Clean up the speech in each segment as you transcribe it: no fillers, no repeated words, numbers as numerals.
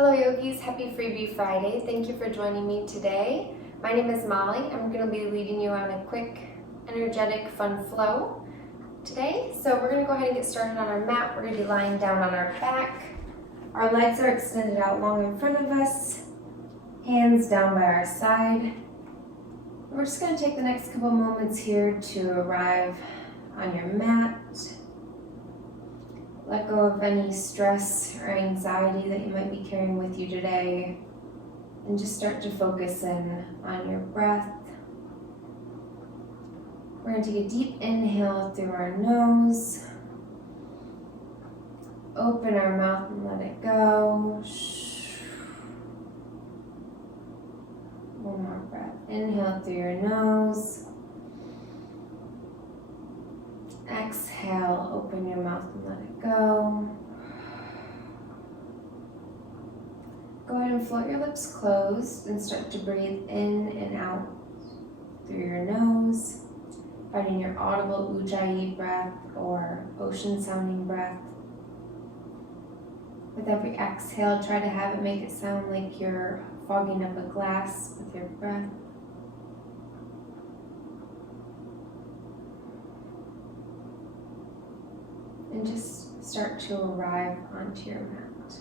Hello yogis, happy Freebie Friday. Thank you for joining me today. My name is Molly and we're going to be leading you on a quick, energetic, fun flow today. So we're going to go ahead and get started on our mat. We're going to be lying down on our back. Our legs are extended out long in front of us, hands down by our side. We're just going to take the next couple moments here to arrive on your mat. Let go of any stress or anxiety that you might be carrying with you today, and just start to focus in on your breath. We're going to take a deep inhale through our nose. Open our mouth and let it go. One more breath. Inhale through your nose. Exhale, open your mouth and let it go. Go ahead and float your lips closed and start to breathe in and out through your nose, finding your audible ujjayi breath or ocean sounding breath. With every exhale, try to have it make it sound like you're fogging up a glass with your breath. And just start to arrive onto your mat.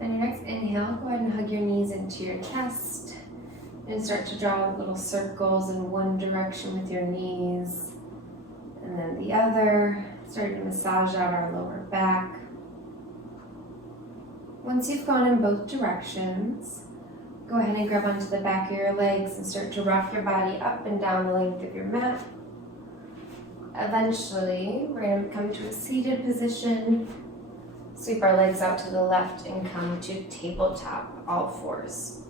On your next inhale, go ahead and hug your knees into your chest and start to draw little circles in one direction with your knees and then the other. Start to massage out our lower back. Once you've gone in both directions, go ahead and grab onto the back of your legs and start to rock your body up and down the length of your mat. Eventually, we're going to come to a seated position, sweep our legs out to the left and come to tabletop, all fours.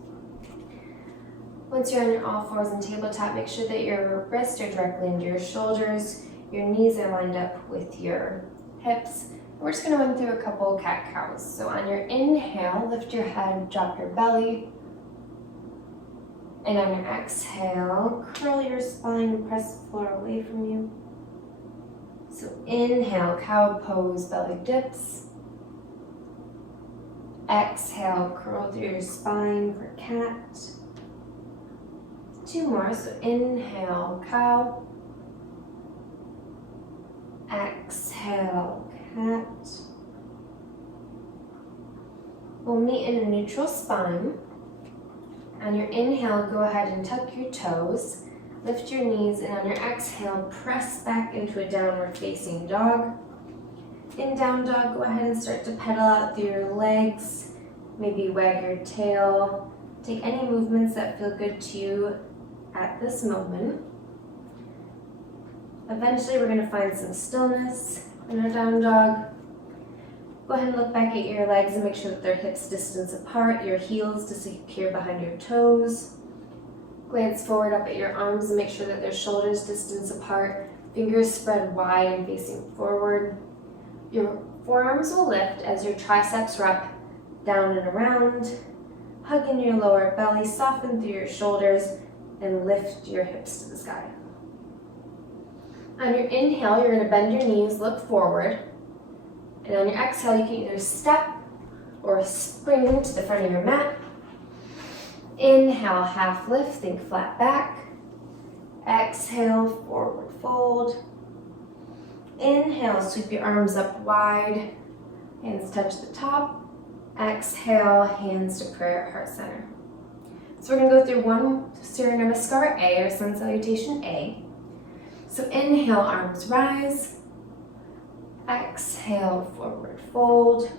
Once you're on your all fours and tabletop, make sure that your wrists are directly under your shoulders, your knees are lined up with your hips. We're just going to run through a couple cat-cows. So on your inhale, lift your head, drop your belly. And on your exhale, curl your spine and press the floor away from you. So inhale, cow pose, belly dips. Exhale, curl through your spine for cat. 2 more, so inhale, cow. Exhale, cat. We'll meet in a neutral spine. On your inhale, go ahead and tuck your toes, lift your knees, and on your exhale, press back into a downward facing dog. In down dog, go ahead and start to pedal out through your legs, maybe wag your tail. Take any movements that feel good to you at this moment. Eventually, we're going to find some stillness in our down dog. Go ahead and look back at your legs and make sure that they're hips distance apart, your heels to secure behind your toes. Glance forward up at your arms and make sure that they're shoulders distance apart, fingers spread wide and facing forward. Your forearms will lift as your triceps wrap down and around. Hug in your lower belly, soften through your shoulders, and lift your hips to the sky. On your inhale, you're going to bend your knees, look forward. And on your exhale, you can either step or spring to the front of your mat. Inhale, half lift, think flat back. Exhale, forward fold. Inhale, sweep your arms up wide. Hands touch the top. Exhale, hands to prayer at heart center. So we're going to go through one Surya Namaskar A, or Sun Salutation A. So inhale, arms rise. Exhale, forward fold.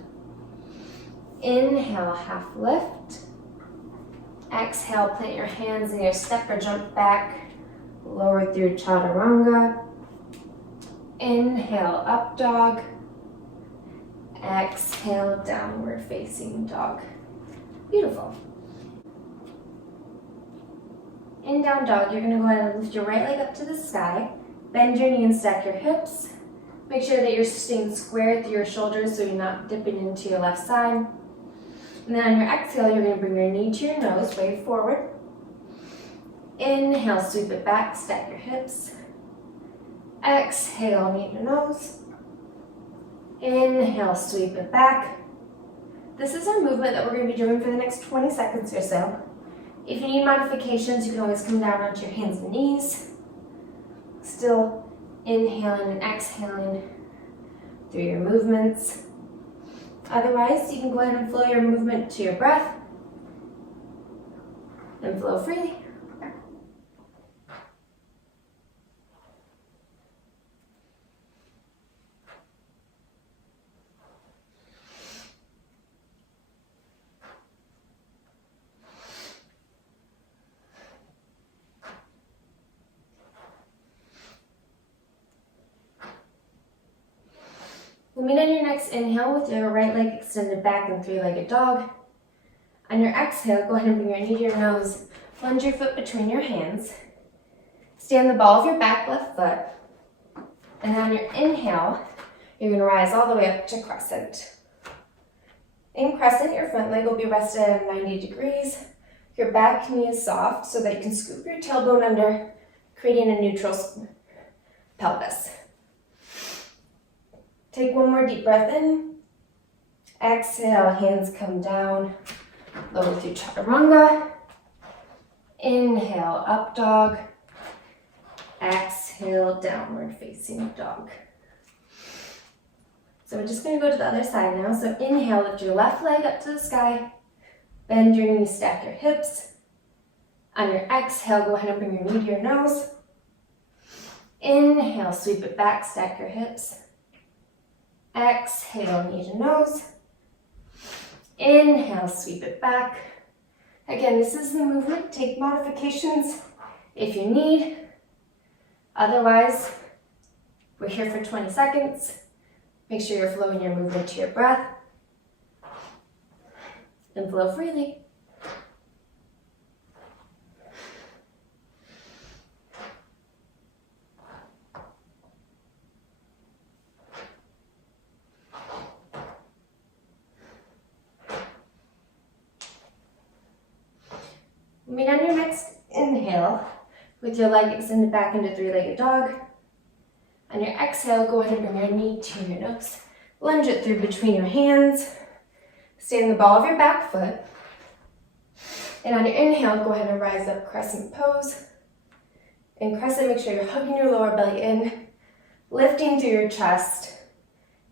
Inhale, half lift. Exhale, plant your hands in your step or jump back. Lower through chaturanga. Inhale, up dog. Exhale, downward facing dog. Beautiful. In down dog, you're going to go ahead and lift your right leg up to the sky. Bend your knee and stack your hips. Make sure that you're staying square through your shoulders so you're not dipping into your left side. And then on your exhale, you're going to bring your knee to your nose, wave forward. Inhale, sweep it back, stack your hips. Exhale, knee to nose. Inhale, sweep it back. This is our movement that we're going to be doing for the next 20 seconds or so. If you need modifications, you can always come down onto your hands and knees. Still inhaling and exhaling through your movements. Otherwise, you can go ahead and flow your movement to your breath and flow freely. We'll meet on your next inhale with your right leg extended back in three-legged dog. On your exhale, go ahead and bring your knee to your nose. Plunge your foot between your hands. Stand the ball of your back left foot. And on your inhale, you're going to rise all the way up to crescent. In crescent, your front leg will be rested at 90 degrees. Your back knee is soft so that you can scoop your tailbone under, creating a neutral pelvis. Take one more deep breath in. Exhale, hands come down. Lower through chaturanga. Inhale, up dog. Exhale, downward facing dog. So we're just going to go to the other side now. So inhale, lift your left leg up to the sky. Bend your knees, stack your hips. On your exhale, go ahead and bring your knee to your nose. Inhale, sweep it back, stack your hips. Exhale, knee to nose. Inhale, sweep it back. Again, this is the movement. Take modifications if you need. Otherwise, we're here for 20 seconds. Make sure you're flowing your movement to your breath. And flow freely. Meet on your next inhale with your leg extended back into three-legged dog. On your exhale, go ahead and bring your knee to your nose. Lunge it through between your hands. Stand the ball of your back foot. And on your inhale, go ahead and rise up, crescent pose. In crescent, make sure you're hugging your lower belly in, lifting through your chest.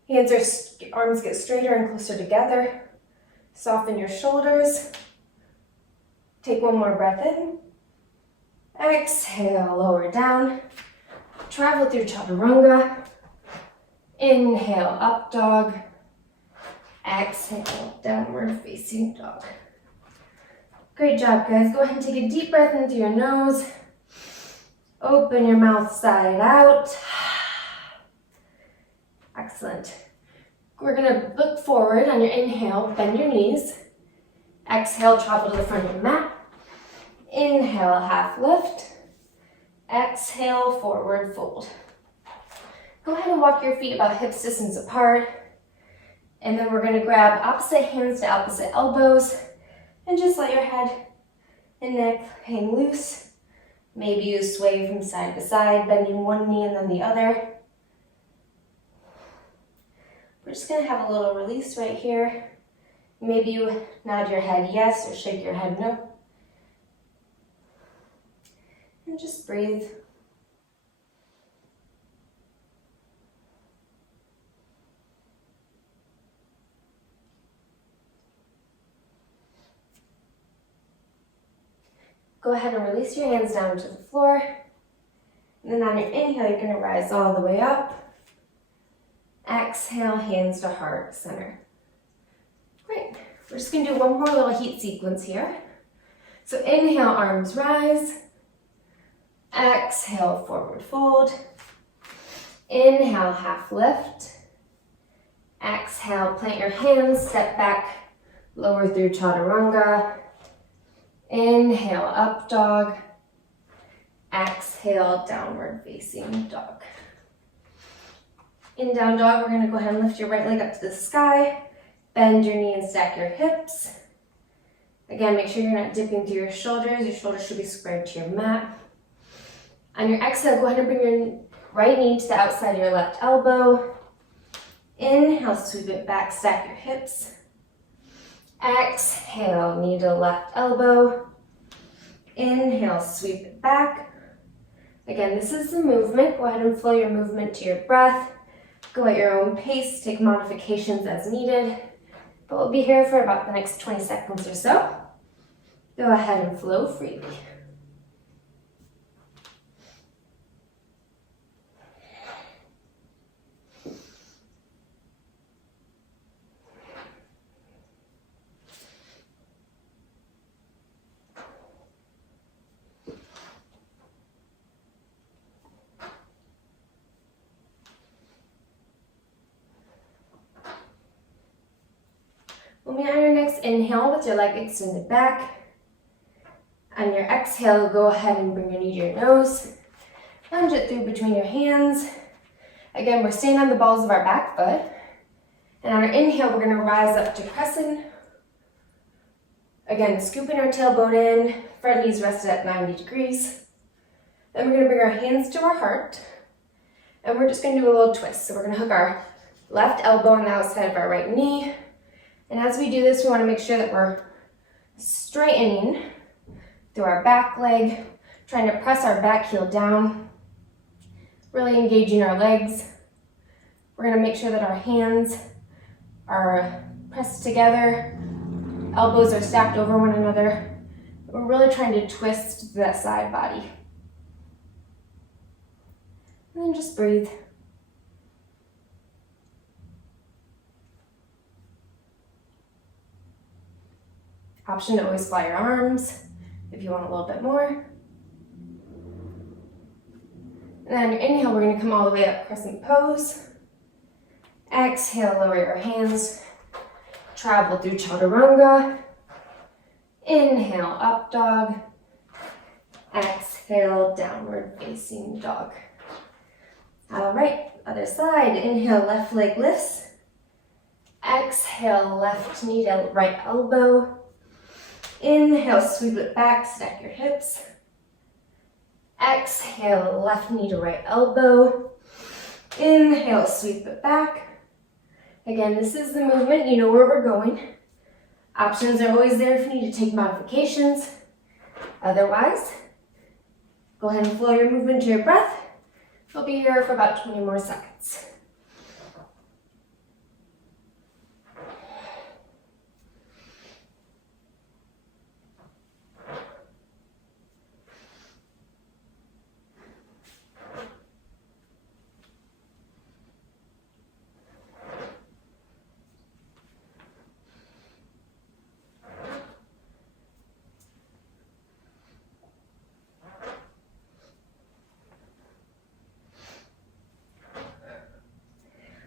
Arms get straighter and closer together. Soften your shoulders. Take one more breath in. Exhale, lower down. Travel through chaturanga. Inhale, up dog. Exhale, downward facing dog. Great job, guys. Go ahead and take a deep breath in through your nose. Open your mouth side out. Excellent. We're going to look forward on your inhale, bend your knees. Exhale, travel to the front of your mat. Inhale, half lift. Exhale, forward fold. Go ahead and walk your feet about hips distance apart. And then we're going to grab opposite hands to opposite elbows. And just let your head and neck hang loose. Maybe you sway from side to side, bending one knee and then the other. We're just going to have a little release right here. Maybe you nod your head yes or shake your head no. And just breathe. Go ahead and release your hands down to the floor. And then on your inhale, you're going to rise all the way up. Exhale, hands to heart center. Great. We're just going to do one more little heat sequence here. So inhale, arms rise. Exhale, forward fold. Inhale, half lift. Exhale, plant your hands, step back, lower through chaturanga. Inhale, up dog. Exhale, downward facing dog. In down dog, we're going to go ahead and lift your right leg up to the sky. Bend your knee and stack your hips. Again, make sure you're not dipping through your shoulders. Your shoulders should be squared to your mat. On your exhale, go ahead and bring your right knee to the outside of your left elbow. Inhale, sweep it back, stack your hips. Exhale, knee to the left elbow. Inhale, sweep it back. Again, this is the movement. Go ahead and flow your movement to your breath. Go at your own pace, take modifications as needed. But we'll be here for about the next 20 seconds or so. Go ahead and flow freely. We'll be on your next inhale with your leg extended back. On your exhale, go ahead and bring your knee to your nose. Plunge it through between your hands. Again, we're staying on the balls of our back foot. And on our inhale, we're going to rise up to crescent. Again, scooping our tailbone in, front knees rested at 90 degrees. Then we're going to bring our hands to our heart. And we're just going to do a little twist. So we're going to hook our left elbow on the outside of our right knee. And as we do this, we want to make sure that we're straightening through our back leg, trying to press our back heel down, really engaging our legs. We're going to make sure that our hands are pressed together, elbows are stacked over one another. We're really trying to twist that side body. And then just breathe. Option to always fly your arms if you want a little bit more. And then on your inhale, we're going to come all the way up, crescent pose. Exhale, lower your hands. Travel through chaturanga. Inhale, up dog. Exhale, downward facing dog. All right, other side. Inhale, left leg lifts. Exhale, left knee to right elbow. Inhale, sweep it back, stack your hips. Exhale, left knee to right elbow. Inhale, sweep it back. Again, this is the movement. You know where we're going. Options are always there if you need to take modifications. Otherwise, go ahead and flow your movement to your breath. We'll be here for about 20 more seconds.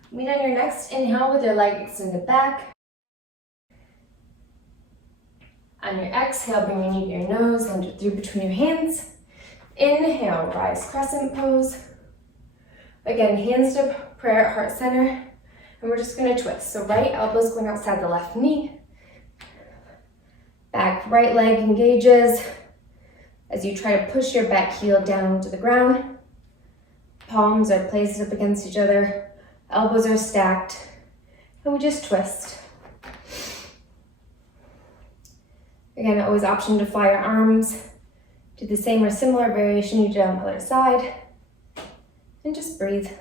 Meet on your next inhale with your leg extended back. On your exhale, bring your knee to your nose, lunge it through between your hands. Inhale, rise crescent pose. Again, hands to prayer at heart center. And we're just going to twist. So right elbow's going outside the left knee. Back right leg engages as you try to push your back heel down to the ground. Palms are placed up against each other. Elbows are stacked, and we just twist. Again, always option to fly your arms. Do the same or similar variation you did on the other side, and just breathe.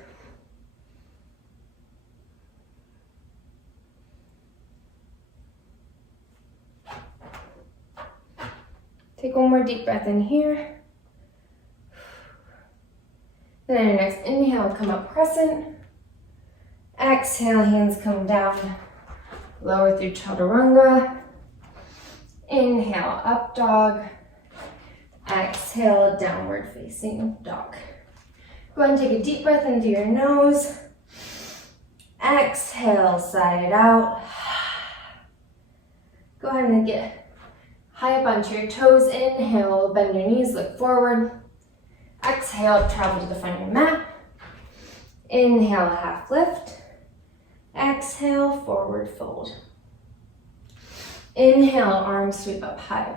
Take one more deep breath in here. Then on your next inhale, come up crescent. Exhale, hands come down, lower through chaturanga. Inhale, up dog. Exhale, downward facing dog. Go ahead and take a deep breath into your nose. Exhale, side it out. Go ahead and get high up onto your toes. Inhale, bend your knees, look forward. Exhale, travel to the front of your mat. Inhale, half lift. Exhale, forward fold. Inhale, arms sweep up high.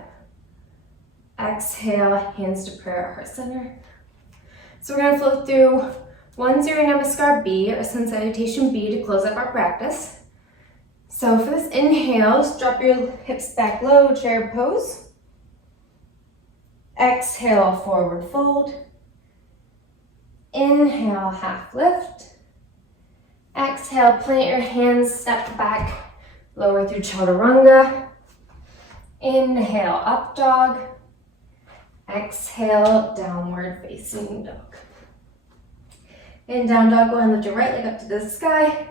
Exhale, hands to prayer, heart center. So we're gonna flow through 1 Surya Namaskar B or Sun Salutation B to close up our practice. So for this inhale, just drop your hips back low, chair pose. Exhale, forward fold. Inhale, half lift. Exhale, plant your hands, step back, lower through chaturanga. Inhale, up dog. Exhale, downward facing dog. In down dog, go ahead and lift your right leg up to the sky.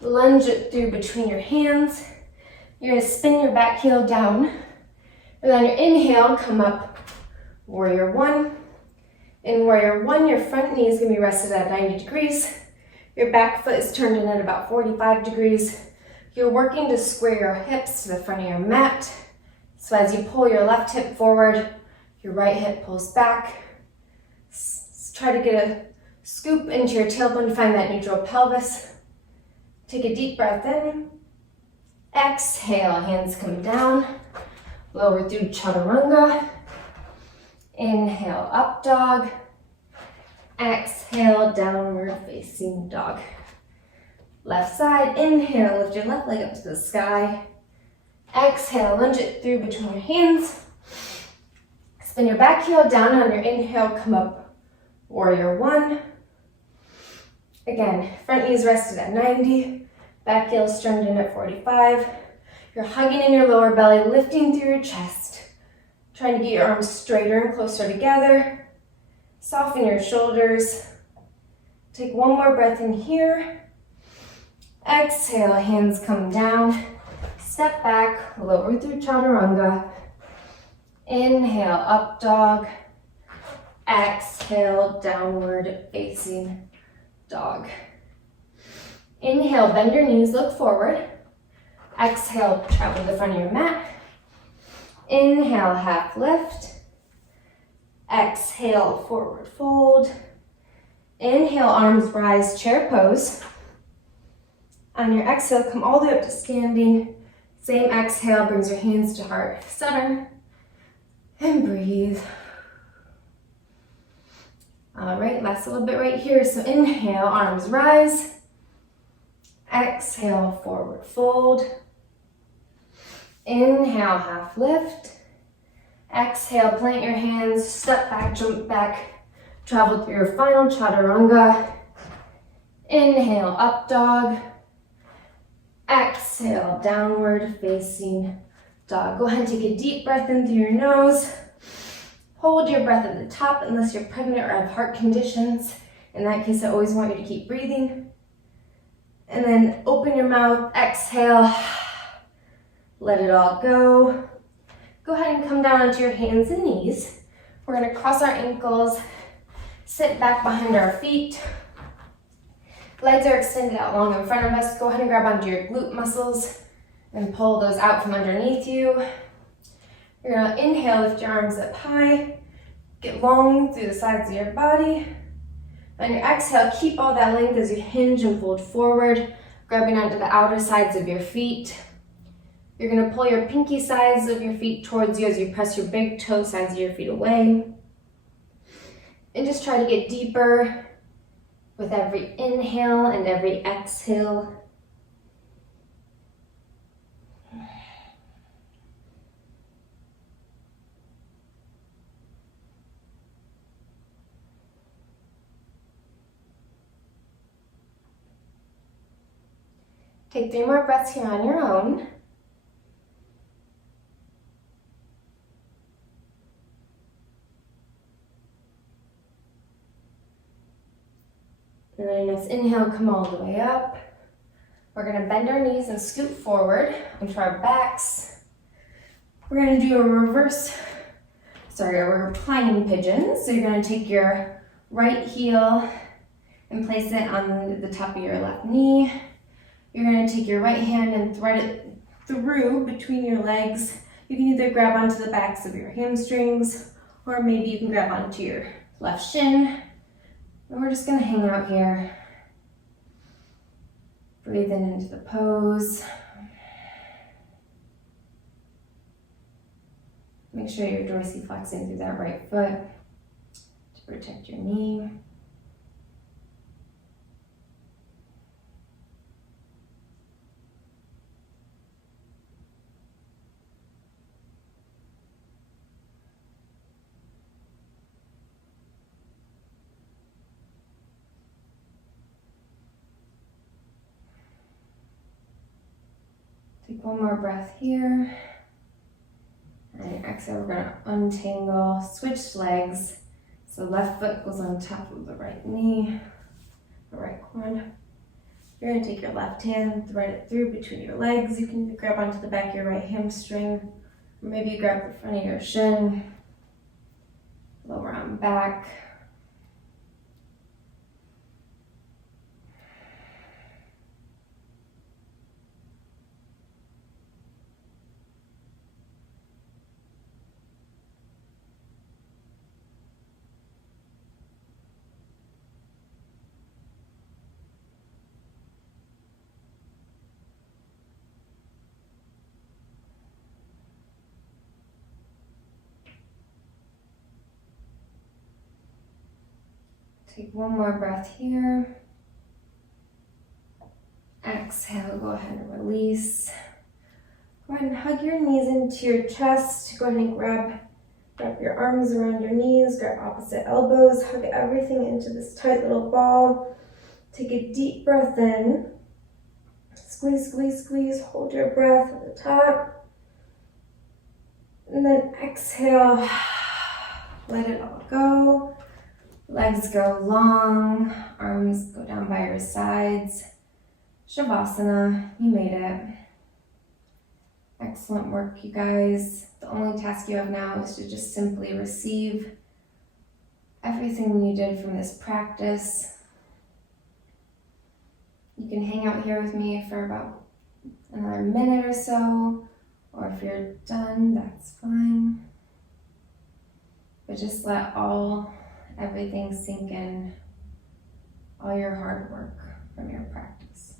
Lunge it through between your hands. You're gonna spin your back heel down. And on your inhale, come up, warrior one. In warrior one, your front knee is gonna be rested at 90 degrees. Your back foot is turned in at about 45 degrees. You're working to square your hips to the front of your mat. So as you pull your left hip forward, your right hip pulls back. Try to get a scoop into your tailbone, find that neutral pelvis. Take a deep breath in. Exhale, hands come down. Lower through chaturanga. Inhale, up dog. Exhale, downward facing dog. Left side, inhale, lift your left leg up to the sky. Exhale, lunge it through between your hands. Spin your back heel down on your inhale, come up, warrior one. Again, front knees rested at 90, back heel turned in at 45. You're hugging in your lower belly, lifting through your chest. Trying to get your arms straighter and closer together. Soften your shoulders. Take one more breath in here. Exhale, hands come down. Step back, lower through chaturanga. Inhale, up dog. Exhale, downward facing dog. Inhale, bend your knees, look forward. Exhale, travel to the front of your mat. Inhale, half lift. Exhale, forward fold. Inhale, arms rise, chair pose. On your exhale, come all the way up to standing. Same exhale brings your hands to heart center. And breathe. All right, last little bit right here. So inhale, arms rise. Exhale, forward fold. Inhale, half lift. Exhale, plant your hands, step back, jump back, travel through your final chaturanga. Inhale, up dog. Exhale, downward facing dog. Go ahead and take a deep breath in through your nose. Hold your breath at the top unless you're pregnant or have heart conditions. In that case, I always want you to keep breathing. And then open your mouth, exhale. Let it all go. Go ahead and come down onto your hands and knees. We're gonna cross our ankles, sit back behind our feet. Legs are extended out long in front of us. Go ahead and grab onto your glute muscles and pull those out from underneath you. You're gonna inhale, lift your arms up high. Get long through the sides of your body. On your exhale, keep all that length as you hinge and fold forward, grabbing onto the outer sides of your feet. You're gonna pull your pinky sides of your feet towards you as you press your big toe sides of your feet away. And just try to get deeper with every inhale and every exhale. Take 3 more breaths here on your own. And then next inhale, come all the way up. We're gonna bend our knees and scoot forward onto our backs. We're gonna do a reclining pigeon. So you're gonna take your right heel and place it on the top of your left knee. You're gonna take your right hand and thread it through between your legs. You can either grab onto the backs of your hamstrings, or maybe you can grab onto your left shin. And we're just gonna hang out here. Breathe in into the pose. Make sure you're dorsiflexing through that right foot to protect your knee. Take one more breath here. And exhale, we're going to untangle, switch legs. So left foot goes on top of the right knee, the right quad. You're going to take your left hand, thread it through between your legs. You can grab onto the back of your right hamstring, or maybe you grab the front of your shin, lower arm back. Take one more breath here. Exhale, go ahead and release. Go ahead and hug your knees into your chest. Go ahead and grab your arms around your knees, grab opposite elbows, hug everything into this tight little ball. Take a deep breath in. Squeeze, squeeze, squeeze. Hold your breath at the top. And then exhale. Let it all go. Legs go long. Arms go down by your sides. Shavasana. You made it. Excellent work, you guys. The only task you have now is to just simply receive everything you did from this practice. You can hang out here with me for about another minute or so, or if you're done, that's fine. But just let everything sink in, all your hard work from your practice.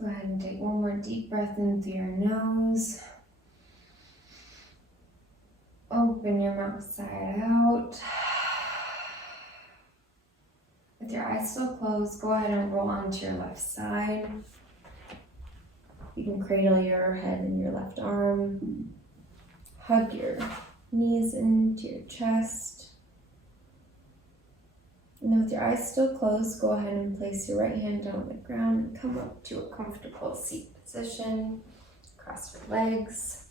Go ahead and take one more deep breath in through your nose. Open your mouth side out. With your eyes still closed, go ahead and roll onto your left side. You can cradle your head in your left arm. Hug your knees into your chest. And then with your eyes still closed, go ahead and place your right hand down on the ground and come up to a comfortable seat position. Cross your legs.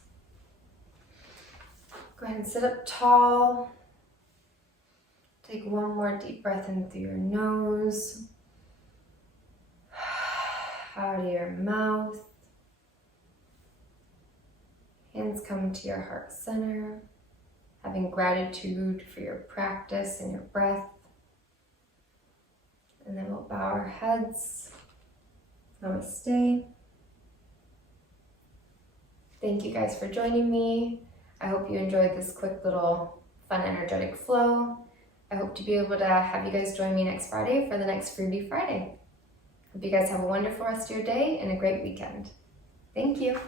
Go ahead and sit up tall. Take one more deep breath in through your nose. Out of your mouth. Hands come to your heart center. Having gratitude for your practice and your breath. And then we'll bow our heads. Namaste. Thank you guys for joining me. I hope you enjoyed this quick little fun, energetic flow. I hope to be able to have you guys join me next Friday for the next Freebie Friday. Hope you guys have a wonderful rest of your day and a great weekend. Thank you.